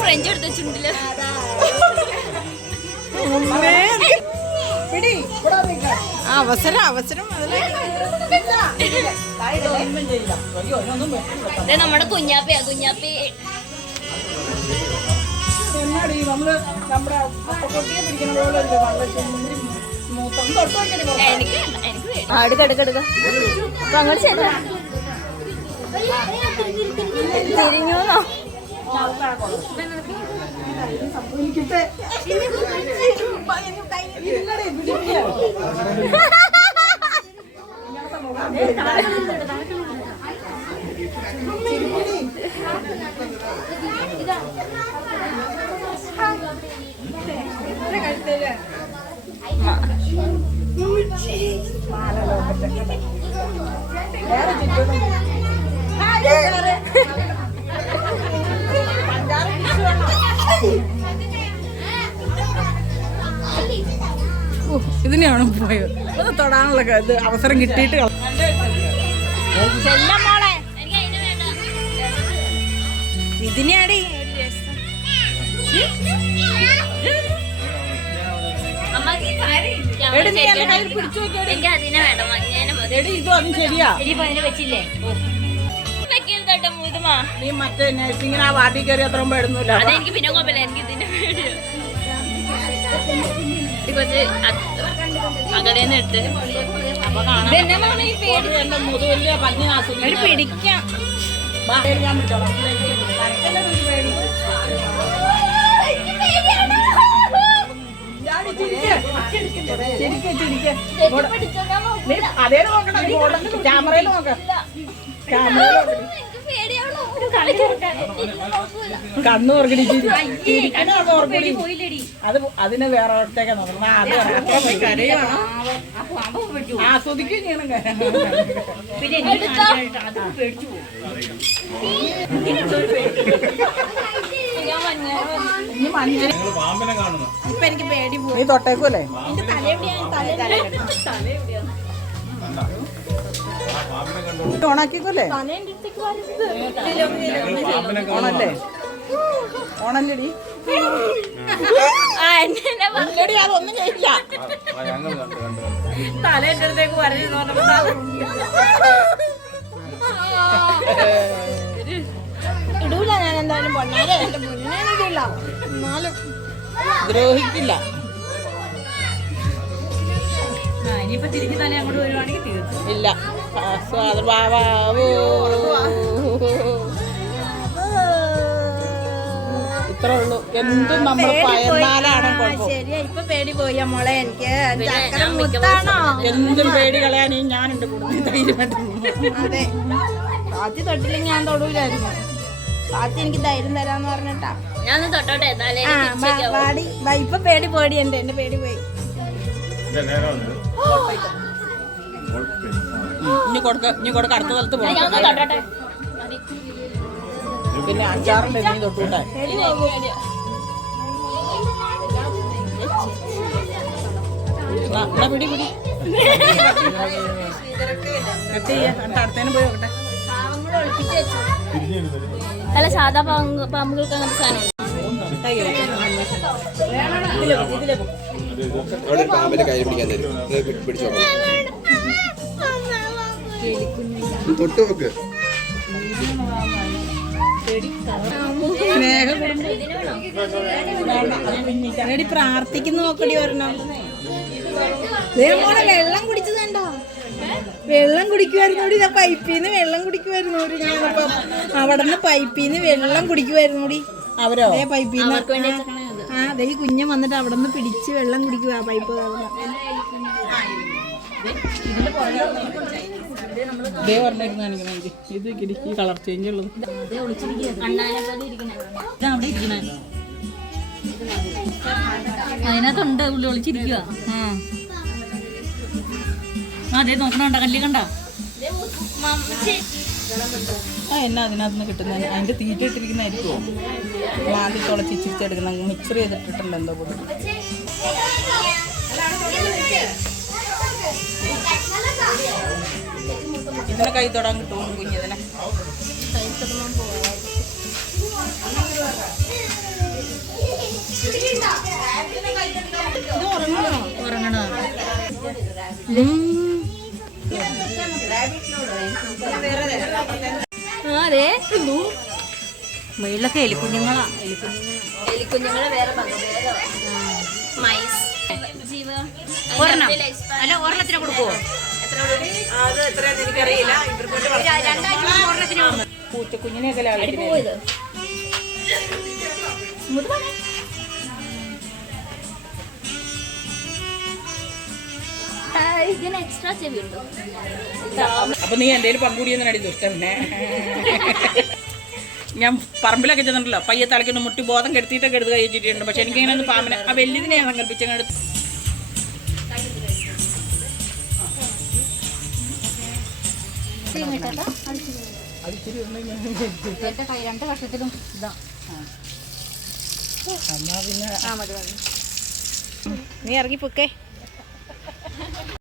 French എടുത്ത് വെച്ചിട്ടുണ്ടല്ലോ. അവസരം അവസരം നമ്മുടെ കുഞ്ഞാപ്പയാ കുഞ്ഞാപ്പി. എടുക്കെടുക്കെടുക്ക അപ്പൊ അങ്ങോട്ട് ചെല്ലാം. തിരിഞ്ഞൂന്നോ? ഇതിനെയാണ് പോയത്. അത് തൊടാനുള്ള ഇത് അവസരം കിട്ടിയിട്ട് ഇതിനെയാടി ശരിയാ. നീ മറ്റേ നഴ്സിങ്ങിന് ആ വാട്ടിൽ കയറി അത്ര ഇടുന്നില്ല. അതെനിക്ക് പിന്നെ കുഴപ്പമില്ല, എനിക്ക് ഇതിന്റെ പേടിയോ കുറച്ച് അകലേന്ന് ഇട്ട് അപ്പൊ പിടിക്കാം. അതേ നോക്കണം, ക്യാമറയിൽ നോക്കാം. കണ്ണു അത് അതിന് വേറെ ഒറ്റയ്ക്ക് നോക്കണം. ആസ്വദിക്കുകയും ചെയ്യണം. ഇപ്പൊ എനിക്ക് പേടി പോയി. നീ തൊട്ടേക്കൂല്ലേ? ഓണാക്കിക്കോല്ലേ? ഓണല്ലേ? ഓണല്ലേടി? അതൊന്നും ചെയ്യില്ല. തല എന്റെ അടുത്തേക്ക് വരഞ്ഞു ഇടൂല ഞാൻ എന്തായാലും. പൊന്നാലെ എന്റെ മുന്നേനില്ല, എന്നാലും ദ്രോഹിക്കില്ല. ഇനിയിപ്പൊ തിരിഞ്ഞ് തന്നെ അങ്ങോട്ട് വരുവാണെങ്കിൽ തീർന്നു. ഇല്ല. ഇത്രേ ഉള്ളൂ. എന്തും നമ്മൾ പയർന്നാലാണ് ശരിയാ. ഇപ്പൊ പേടി പോയ മോളെ. എനിക്ക് എന്തും പേടി കളയാൻ ഞാനുണ്ട്. അതെ, കാച്ചി തൊട്ടില്ലെങ്കിൽ ഞാൻ തൊടൂലായിരുന്നു. കാച്ചി എനിക്ക് ധൈര്യം തരാന്ന് പറഞ്ഞിട്ടാ. ഞാൻ തൊട്ടോട്ടെ. ഇപ്പൊ പേടി പോയി. എന്റെ പേടി പോയി. ഇനി കൊടുക്ക അടുത്ത സ്ഥലത്ത് പോയി. തൊട്ടോട്ടെ. പിന്നെ അഞ്ചാറുണ്ട് നീ തൊട്ടൂട്ടെ. പിടി പിടി കെട്ടി അടുത്തേനും പോയി നോക്കട്ടെ. അല്ല, സാധാ പാമ്പുകൾക്ക് അങ്ങനത്തെ സാധനം പാമ്പിന്റെ കൈ പിടിക്കാൻ തരും. പിടിച്ചോ, തൊട്ട് വെക്ക്. പ്രാർത്ഥിക്കുന്നു നോക്കടി ഒരെണ്ണം. മോളെ വെള്ളം കുടിച്ചതുണ്ടോ? വെള്ളം കുടിക്കുമായിരുന്നോടി. പൈപ്പിൽ നിന്ന് വെള്ളം കുടിക്കുമായിരുന്നോടി. ഞാനിപ്പോ അവിടെ നിന്ന് പൈപ്പിൽ നിന്ന് വെള്ളം കുടിക്കുമായിരുന്നോടി. അവരോ? പൈപ്പിൽ നിന്ന്. അതെ, ഈ കുഞ്ഞ് വന്നിട്ട് അവിടെ നിന്ന് പിടിച്ച് വെള്ളം കുടിക്കുക. പൈപ്പ് ഇത് ഈ കളർ ചേഞ്ച് ഉള്ളത്. അതിനകത്തുണ്ട് ഉള്ളി ഒളിച്ചിരിക്കുക. അതേ നോക്കണണ്ട കല്ല് കണ്ട. എന്നാ അതിനകത്ത് നിന്ന് കിട്ടുന്നത്? അതിന്റെ തീറ്റ ഇട്ടിരിക്കുന്നതായിരിക്കുമോ? ആദ്യം തുളച്ചിരിച്ചെടുക്കുന്ന മിക്സർ ചെയ്തിട്ടിട്ടുണ്ട് എന്തോ കൂടി. ഇതിനെ കൈ തൊടാൻ കിട്ടുമോ കുഞ്ഞതിനെ? ഉറങ്ങണോ? അതെ വെയിലൊക്കെ എലിക്കുഞ്ഞുങ്ങളാ. എലിക്കുഞ്ഞുങ്ങളെ വേറെ മൈസ് ജീവ ഒരെണ്ണം അല്ല ഒരെണ്ണത്തിന് കൊടുക്കുവോ? അത് എത്രയാണെന്ന് എനിക്കറിയില്ല. ഒരെണ്ണത്തിന് പൂച്ചക്കുഞ്ഞിനെയൊക്കെ പോയത് ഇതിന് എക്സ്ട്രാ ചെവി ഉണ്ടോ? അപ്പൊ നീ എൻ്റെ പങ്കുകൂടിയെന്നാണ് ദുഷ്ടന്നെ. ഞാൻ പറമ്പിലൊക്കെ ചെന്നിട്ടുണ്ടല്ലോ, പയ്യെ തലയ്ക്കൊന്ന് മുട്ടി ബോധം കെടുത്തിയിട്ടൊക്കെ എടുത്ത് കഴിച്ചിട്ടുണ്ട്. പക്ഷെ എനിക്കിങ്ങനെ ഒന്ന് പാമ്പിനെ ആ വലിയതിനെ ഞാൻ സങ്കല്പിച്ചങ്ങ് രണ്ട് വർഷത്തിലും ഇതാ. എന്നാ പിന്നെ നീ ഇറങ്ങിപ്പോക്കേ.